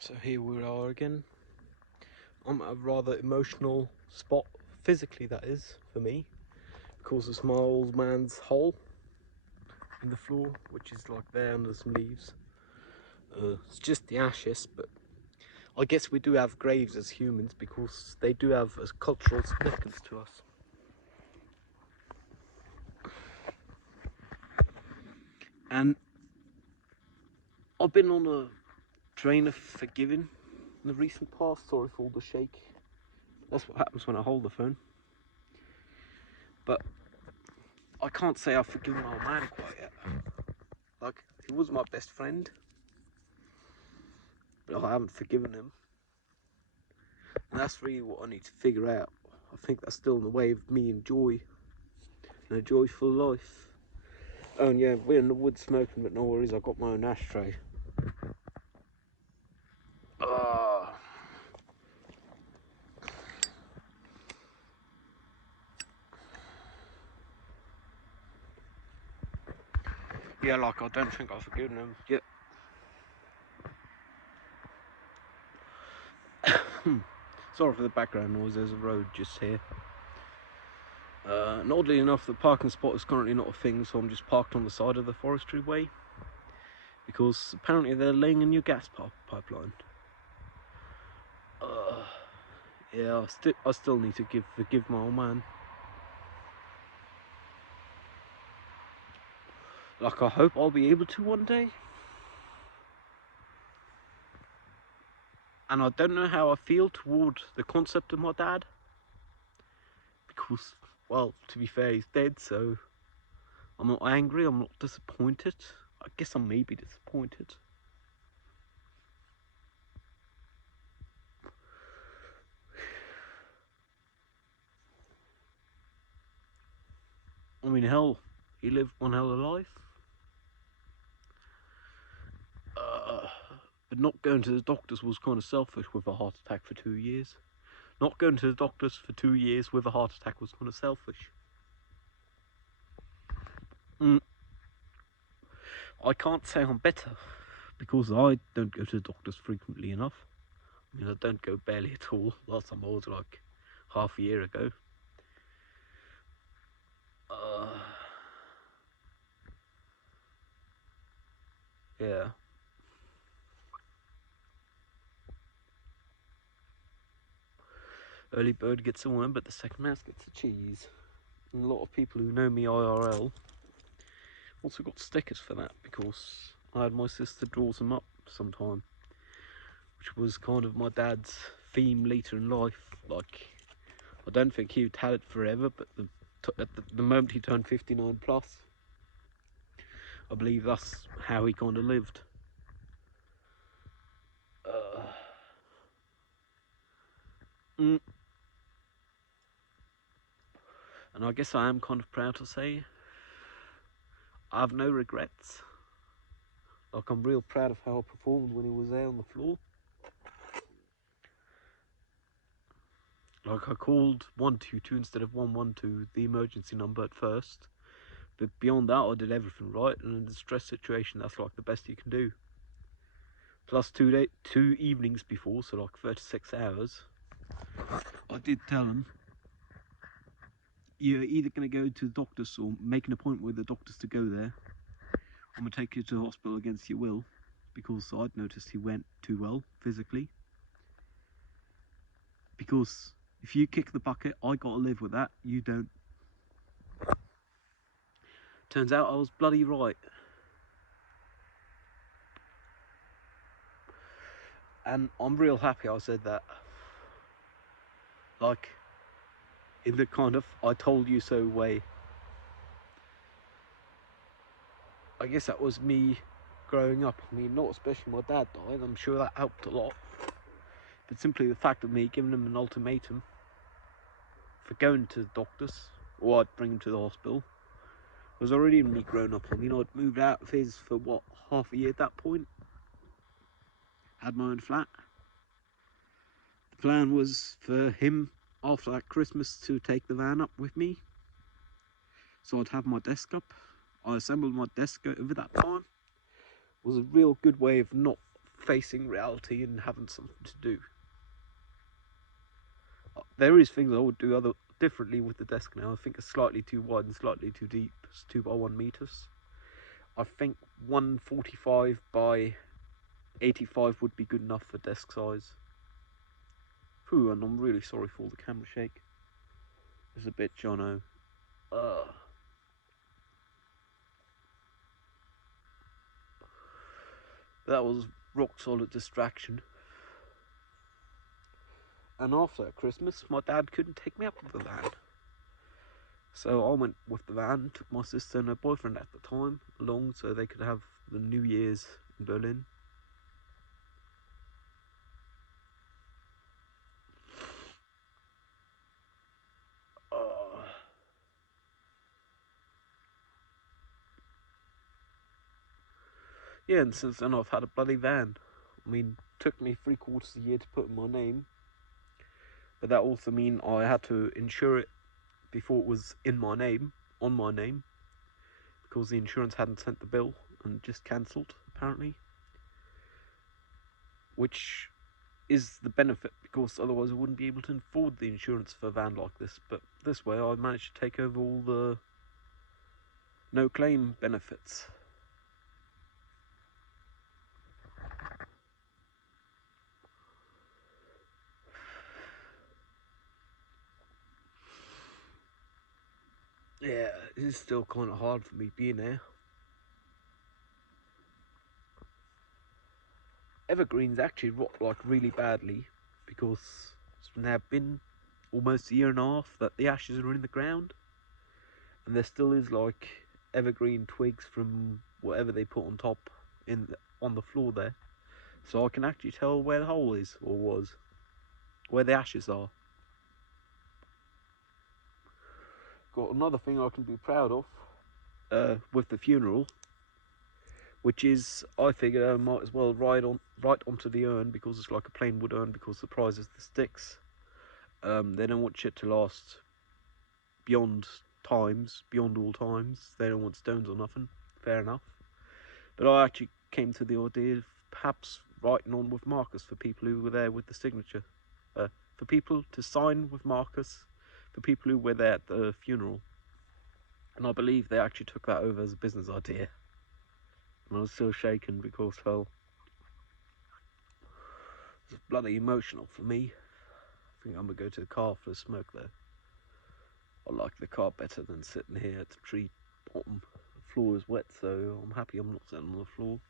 So here we are again. I'm at a rather emotional spot, physically that is, for me, because it's my old man's hole in the floor, which is like there under some leaves. It's just the ashes, but I guess we do have graves as humans because they do have a cultural significance to us. And I've been on a train of forgiving in the recent past. Sorry for all the shake. That's what happens when I hold the phone. But I can't say I've forgiven my old man quite yet. Like, he was my best friend, but I haven't forgiven him. And that's really what I need to figure out. I think that's still in the way of me and joy and a joyful life. Oh, and yeah, we're in the woods smoking, but no worries, I've got my own ashtray. Yeah, like, I don't think I've forgiven him yet. Sorry for the background noise, there's a road just here. And oddly enough, the parking spot is currently not a thing, so I'm just parked on the side of the forestry way, because apparently they're laying a new gas pipeline. Yeah, I still need to forgive my old man. Like, I hope I'll be able to one day. And I don't know how I feel toward the concept of my dad, because, well, to be fair, he's dead, so I'm not angry, I'm not disappointed. I guess I'm maybe disappointed. I mean, hell, he lived one hell of a life. But not going to the doctors was kind of selfish with a heart attack for 2 years. Not going to the doctors for 2 years with a heart attack was kind of selfish. I can't say I'm better, because I don't go to the doctors frequently enough. I mean, I don't go barely at all. Last time I was like half a year ago. Yeah. Early bird gets a worm, but the second mouse gets a cheese. And a lot of people who know me IRL also got stickers for that, because I had my sister draw them up sometime, which was kind of my dad's theme later in life. Like, I don't think he'd had it forever, but at the moment he turned 59 plus, I believe that's how he kind of lived. And I guess I am kind of proud to say I have no regrets. Like, I'm real proud of how I performed when he was there on the floor. Like, I called 122 instead of 112, the emergency number at first. But beyond that, I did everything right. And in a stress situation, that's like the best you can do. Plus 2 evenings before, so like 36 hours, I did tell him, you're either going to go to the doctors or make an appointment with the doctors to go there. I'm going to take you to the hospital against your will, because I'd noticed he went too well physically. Because if you kick the bucket, I got to live with that, you don't. Turns out I was bloody right. And I'm real happy I said that. Like, in the kind of I told you so way. I guess that was me growing up. I mean, not especially my dad died, I'm sure that helped a lot. But simply the fact of me giving him an ultimatum for going to the doctors, or I'd bring him to the hospital, was already me grown up. I mean, I'd moved out of his for what, half a year at that point. Had my own flat. The plan was for him after that Christmas to take the van up with me, so I'd have my desk up. I assembled my desk over that time. It was a real good way of not facing reality and having something to do. There is things I would do differently with the desk now. I think it's slightly too wide and slightly too deep. It's 2 by 1 meters. I think 145 by 85 would be good enough for desk size. Phew, and I'm really sorry for all the camera shake. It's a bit Jono. That was rock solid distraction. And after Christmas, my dad couldn't take me up with the van. So I went with the van, took my sister and her boyfriend at the time along so they could have the New Year's in Berlin. Yeah, and since then I've had a bloody van. I mean, it took me 3/4 of a year to put in my name. But that also mean I had to insure it before it was in my name, on my name. Because the insurance hadn't sent the bill and just cancelled, apparently. Which is the benefit, because otherwise I wouldn't be able to afford the insurance for a van like this. But this way I managed to take over all the no claim benefits. Yeah, it is still kind of hard for me being there. Evergreens actually rot like really badly because it's now been almost a year and a half that the ashes are in the ground, and there still is like evergreen twigs from whatever they put on top on the floor there, so I can actually tell where the hole is, or was, where the ashes are. Got another thing I can be proud of with the funeral, which is I figured I might as well right onto the urn, because it's like a plain wood urn, because the prize is the sticks. They don't want shit to last beyond all times. They don't want stones or nothing. Fair enough. But I actually came to the idea of perhaps writing on with markers for people who were there with the signature. For people to sign with markers for people who were there at the funeral. And I believe they actually took that over as a business idea. And I was still shaken because, well, it's bloody emotional for me. I think I'm going to go to the car for a smoke there. I like the car better than sitting here at the tree bottom. The floor is wet, so I'm happy I'm not sitting on the floor.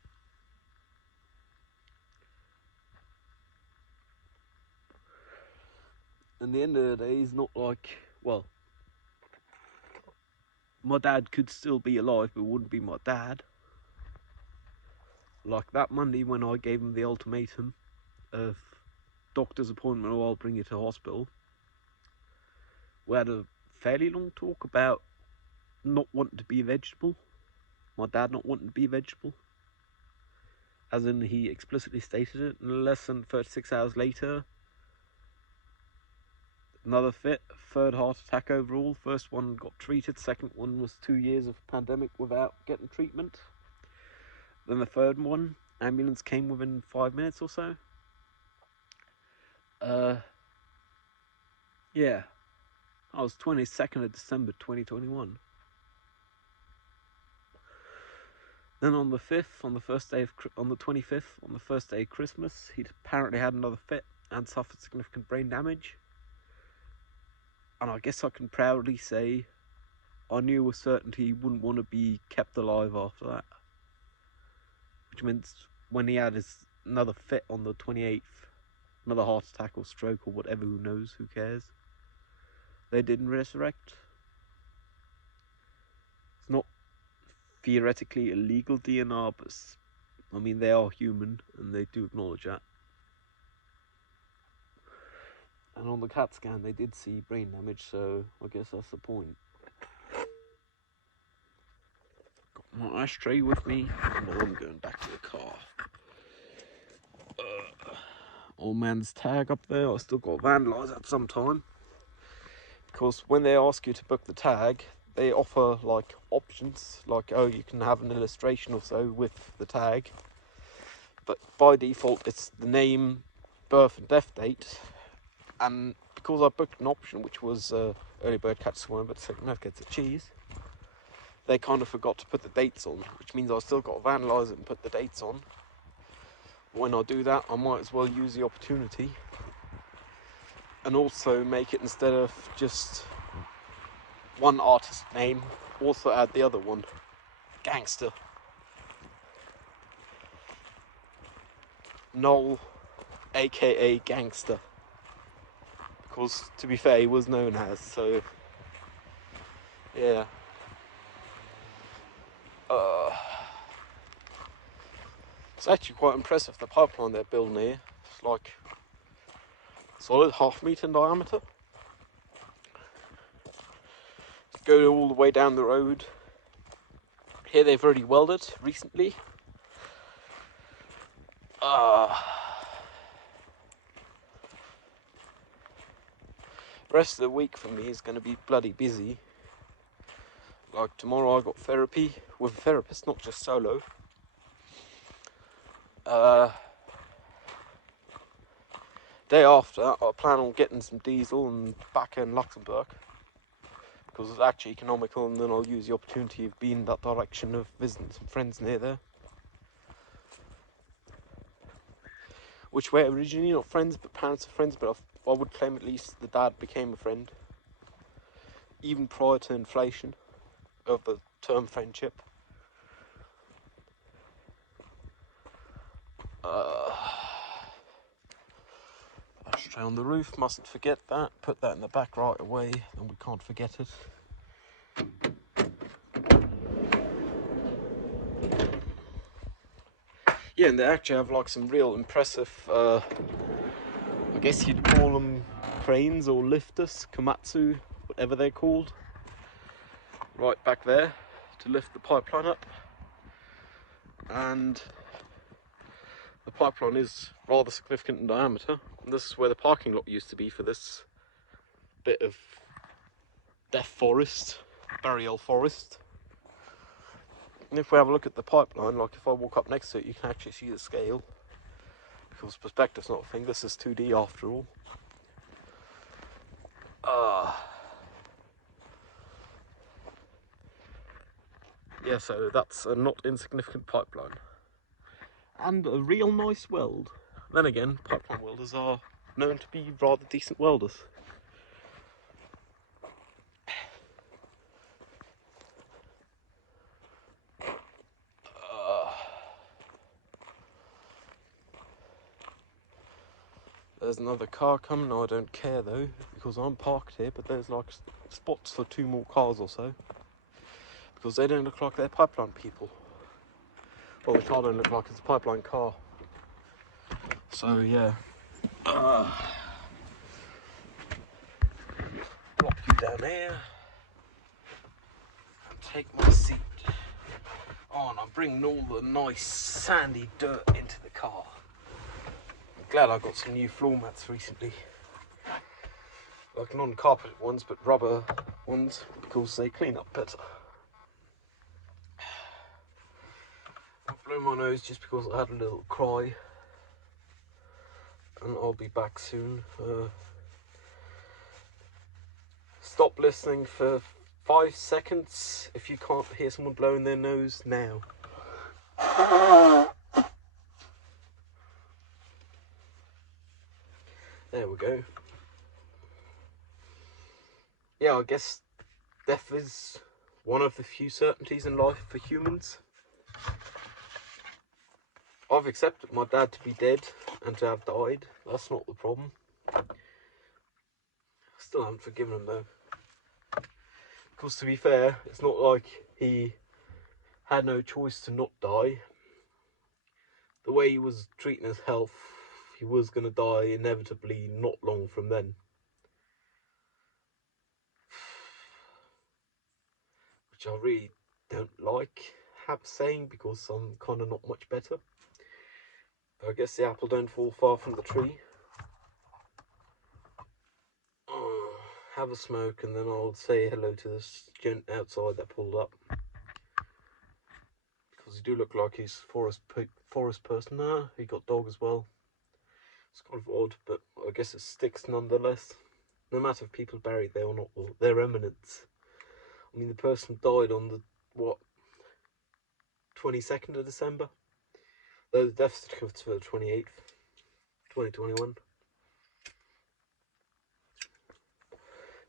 And the end of the day is not like, well, my dad could still be alive, but wouldn't be my dad. Like that Monday when I gave him the ultimatum of doctor's appointment or I'll bring you to hospital, we had a fairly long talk about not wanting to be a vegetable. My dad not wanting to be a vegetable. As in, he explicitly stated it. And less than 36 hours later, another third heart attack overall. First one got treated, second one was 2 years of pandemic without getting treatment. Then the third one, ambulance came within 5 minutes or so. Yeah, I was 22nd of December 2021. Then on the 5th, on the 25th, on the first day of Christmas, he'd apparently had another fit and suffered significant brain damage. And I guess I can proudly say I knew with certainty he wouldn't want to be kept alive after that. Which means when he had another fit on the 28th, another heart attack or stroke or whatever, who knows, who cares, they didn't resurrect. It's not theoretically illegal DNR, but I mean, they are human and they do acknowledge that. And on the CAT scan they did see brain damage, so I guess that's the point. Got my ashtray with me, and now I'm going back to the car. Old man's tag up there, I still got to vandalise at some time. Because when they ask you to book the tag, they offer like options, like, oh, you can have an illustration or so with the tag. but by default it's the name, birth and death date. And because I booked an option which was early bird catches one, but second bird gets a cheese, they kind of forgot to put the dates on, which means I've still got to vandalise it and put the dates on. When I do that, I might as well use the opportunity and also make it, instead of just one artist name, also add the other one, Gangster. Noel, aka Gangster. Because, to be fair, he was known as, so yeah. It's actually quite impressive, the pipeline they're building here. It's like solid ½ metre in diameter. Go all the way down the road. Here they've already welded recently. The rest of the week for me is going to be bloody busy. Like tomorrow I got therapy with a therapist, not just solo. Day after, I plan on getting some diesel and back in Luxembourg, because it's actually economical, and then I'll use the opportunity of being in that direction of visiting some friends near there. Which were originally not friends, but parents of friends, but I would claim at least the dad became a friend, even prior to inflation of the term friendship. Ashtray on the roof, mustn't forget that. Put that in the back right away, and we can't forget it. Yeah, and they actually have like some real impressive, I guess you'd call them cranes or lifters, komatsu, whatever they're called, right back there to lift the pipeline up. And the pipeline is rather significant in diameter, and this is where the parking lot used to be for this bit of death forest, burial forest. And if we have a look at the pipeline, like if I walk up next to it, you can actually see the scale, because perspective's not a thing, this is 2D after all. Yeah, so that's a not insignificant pipeline. And a real nice weld. Then again, pipeline welders are known to be rather decent welders. There's another car coming. I don't care though, because I'm parked here, but there's like spots for 2 more cars or so, because they don't look like they're pipeline people. Well, the car don't look like it's a pipeline car. So yeah. Drop you down here and take my seat. Oh, and I'm bringing all the nice sandy dirt into the car. I'm glad I got some new floor mats recently. Like non-carpet ones, but rubber ones, because they clean up better. I blew my nose just because I had a little cry, and I'll be back soon. Stop listening for 5 seconds if you can't hear someone blowing their nose now. There we go. Yeah, I guess death is one of the few certainties in life for humans. I've accepted my dad to be dead and to have died. That's not the problem. Still haven't forgiven him though. Because to be fair, it's not like he had no choice to not die. The way he was treating his health, he was going to die inevitably not long from then. Which I really don't like saying, because I'm kind of not much better. But I guess the apple don't fall far from the tree. Have a smoke, and then I'll say hello to this gent outside that pulled up, because Because he do look like he's forest person now. He got dog as well. It's kind of odd, but I guess it sticks nonetheless. No matter if people buried there or not, they're eminence. I mean, the person died on the, 22nd of December? The death certificate's for the 28th, 2021.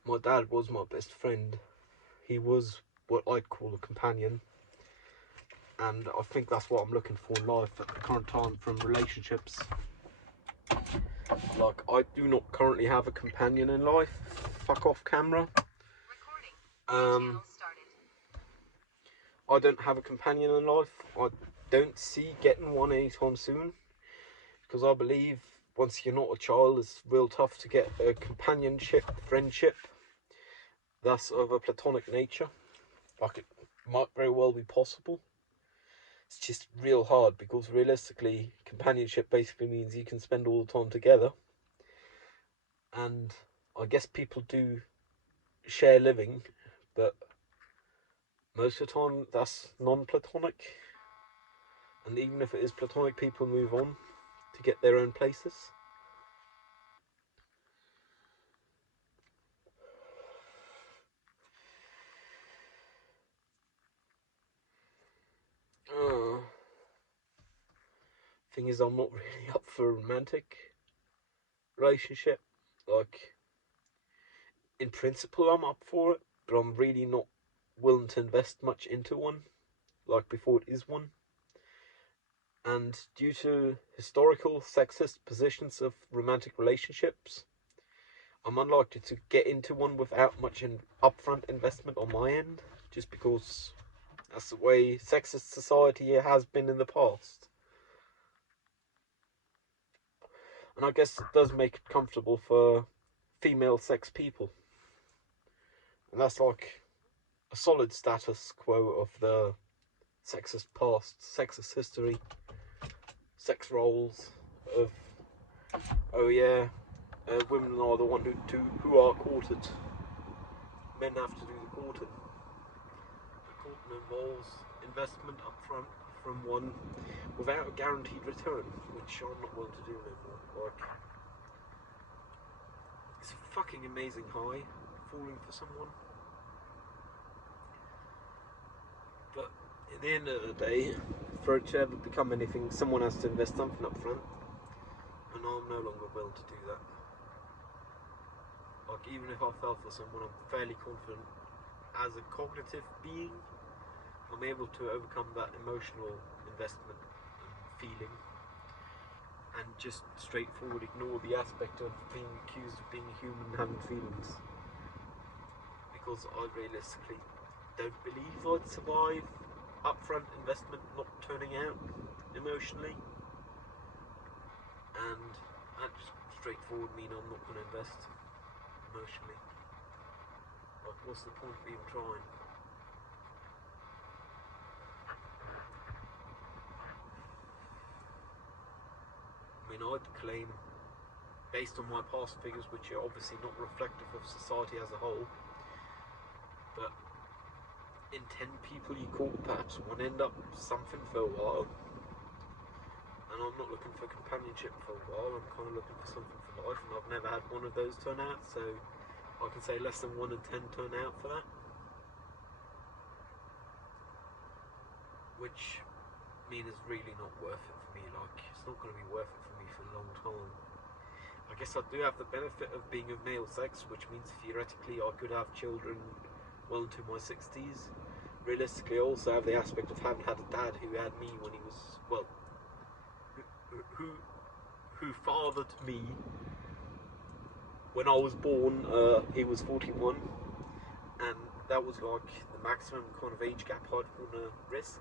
My dad was my best friend. He was what I'd call a companion. And I think that's what I'm looking for in life at the current time from relationships. Like, I do not currently have a companion in life. Fuck off, camera. I don't have a companion in life. I don't see getting one anytime soon. Because I believe once you're not a child, it's real tough to get a companionship, friendship that's of a platonic nature. Like, it might very well be possible. It's just real hard because realistically, companionship basically means you can spend all the time together. And I guess people do share living, but most of the time that's non-platonic. And even if it is platonic, people move on to get their own places. Thing is, I'm not really up for a romantic relationship. Like, in principle, I'm up for it, but I'm really not willing to invest much into one, like before it is one. And due to historical sexist positions of romantic relationships, I'm unlikely to get into one without much upfront investment on my end, just because that's the way sexist society has been in the past. And I guess it does make it comfortable for female sex people. And that's like a solid status quo of the sexist past, sexist history, sex roles of, oh yeah, women are the one who are courted. Men have to do the courting. The courting involves investment up front from one without a guaranteed return, which I'm not willing to do anymore. Like, it's a fucking amazing high, falling for someone. But at the end of the day, for it to ever become anything, someone has to invest something up front. And I'm no longer willing to do that. Like, even if I fell for someone, I'm fairly confident as a cognitive being, I'm able to overcome that emotional investment and feeling and just straightforward ignore the aspect of being accused of being a human and having feelings. Because I realistically don't believe I'd survive upfront investment not turning out emotionally. And that just straightforward mean I'm not going to invest emotionally. Like, what's the point of even trying? I mean, I'd claim, based on my past figures, which are obviously not reflective of society as a whole, but in 10 people you court, perhaps one end up something for a while. And I'm not looking for companionship for a while, I'm kind of looking for something for life, and I've never had one of those turn out, so I can say less than 1 in 10 turn out for that. Which means it's really not worth it for me. Like, it's not going to be worth it for me for a long time. I guess I do have the benefit of being of male sex, which means theoretically I could have children well into my 60s. Realistically, I also have the aspect of having had a dad who had me when he was, well, who fathered me when I was born. He was 41, and that was like the maximum kind of age gap I'd want to risk.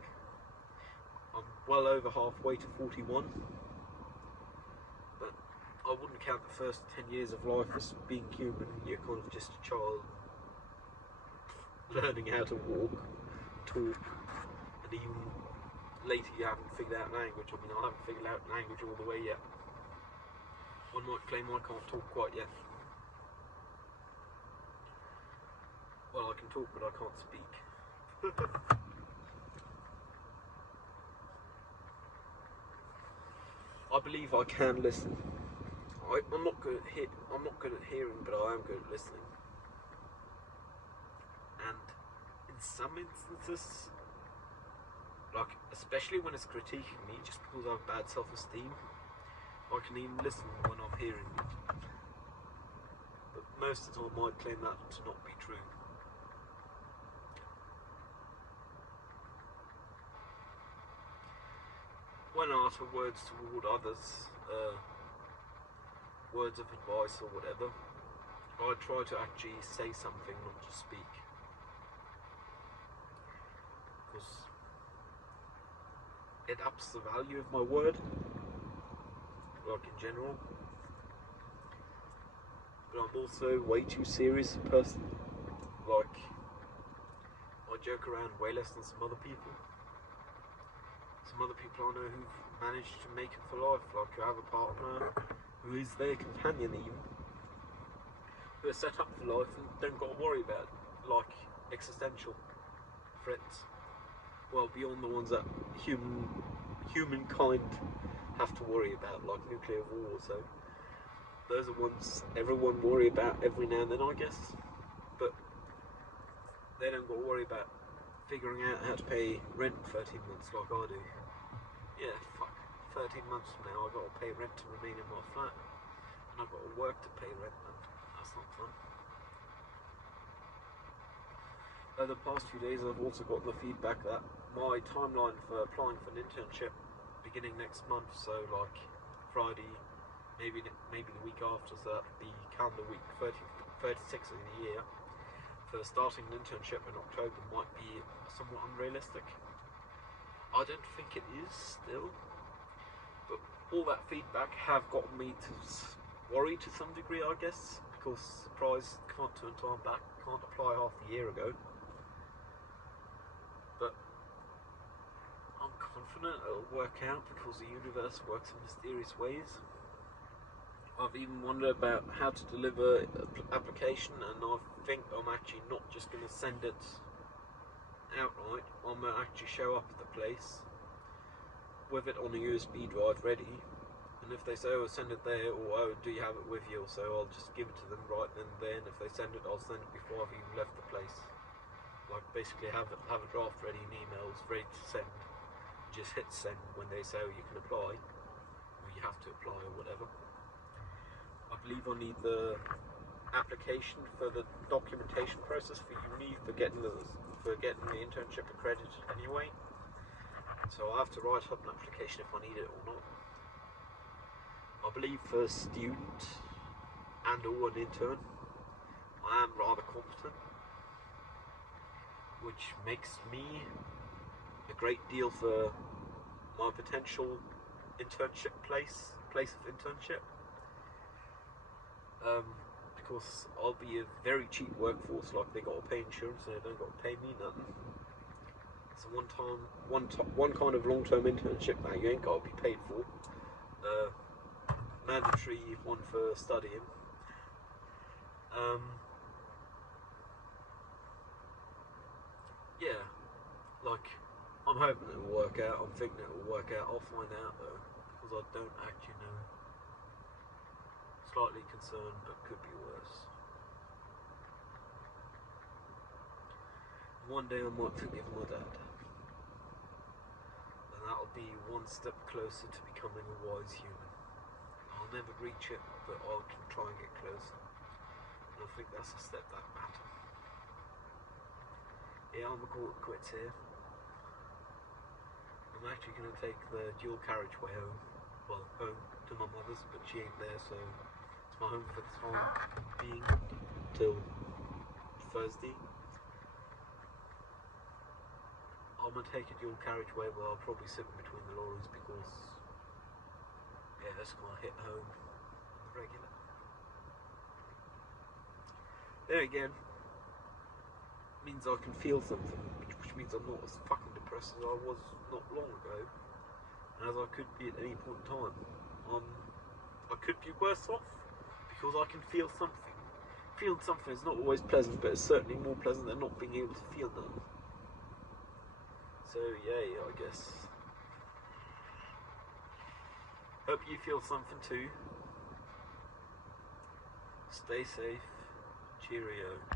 I'm well over halfway to 41, but I wouldn't count the first 10 years of life as being human. You're kind of just a child learning how to walk, talk, and even later you haven't figured out language. I mean, I haven't figured out language all the way yet. One might claim I can't talk quite yet. Well, I can talk, but I can't speak. I believe I can listen. I'm not good at I'm not good at hearing, but I am good at listening. And in some instances, like especially when it's critiquing me, just because I have bad self-esteem, I can even listen when I'm hearing it. But most of the time, I claim that to not be true. When I utter words toward others, words of advice or whatever, I try to actually say something, not just speak. Because it ups the value of my word, like in general. But I'm also way too serious a person. Like, I joke around way less than some other people. Some other people I know who've managed to make it for life, like who have a partner who is their companion even, who are set up for life and don't got to worry about like existential threats. Well, beyond the ones that humankind have to worry about, like nuclear war. So those are ones everyone worry about every now and then, I guess. But they don't got to worry about figuring out how to pay rent 13 months like I do. Yeah, fuck. 13 months from now I've got to pay rent to remain in my flat. And I've got to work to pay rent, and that's not fun. Over the past few days I've also got the feedback that my timeline for applying for an internship beginning next month, so like Friday, maybe the week after, so that'd be calendar week 36 of the year, for starting an internship in October might be somewhat unrealistic. I don't think it is still, but all that feedback have gotten me to worry to some degree, I guess, because surprise, can't turn time back, can't apply half a year ago. But I'm confident it'll work out because the universe works in mysterious ways. I've even wondered about how to deliver an application, and I think I'm actually not just going to send it outright. I'm going to actually show up at the place with it on a USB drive ready, and if they say, oh, send it there, or oh, do you have it with you, so I'll just give it to them right then and there, and if they send it, I'll send it before I've even left the place. Like basically have a draft ready in emails ready to send, just hit send when they say, oh, you can apply, or you have to apply, or whatever. I believe I need the application for the documentation process for uni for getting the internship accredited anyway. So I'll have to write up an application if I need it or not. I believe for a student and or an intern, I am rather competent, which makes me a great deal for my potential internship place of internship. Because I'll be a very cheap workforce, like they got to pay insurance and they don't got to pay me nothing. It's a one kind of long-term internship that you ain't got to be paid for. Mandatory one for studying. Yeah, like I'm hoping it'll work out. I'm thinking it'll work out. I'll find out though, because I don't actually know. Slightly concerned, but could be worse. One day I might forgive my dad, and that'll be one step closer to becoming a wise human. I'll never reach it, but I'll try and get closer. And I think that's a step that matters. Yeah, I'm gonna call it quits here. I'm actually gonna take the dual carriageway home. Well, home to my mother's, but she ain't there, so my home for the time being till Thursday. I'm gonna take a dual carriageway where I'll probably sit in between the lorries because yeah, that's gonna hit home on the regular. There again, means I can feel something, which means I'm not as fucking depressed as I was not long ago, and as I could be at any point in time. I could be worse off, because I can feel something. Feeling something is not always pleasant, but it's certainly more pleasant than not being able to feel none. So yay, I guess. Hope you feel something too. Stay safe. Cheerio.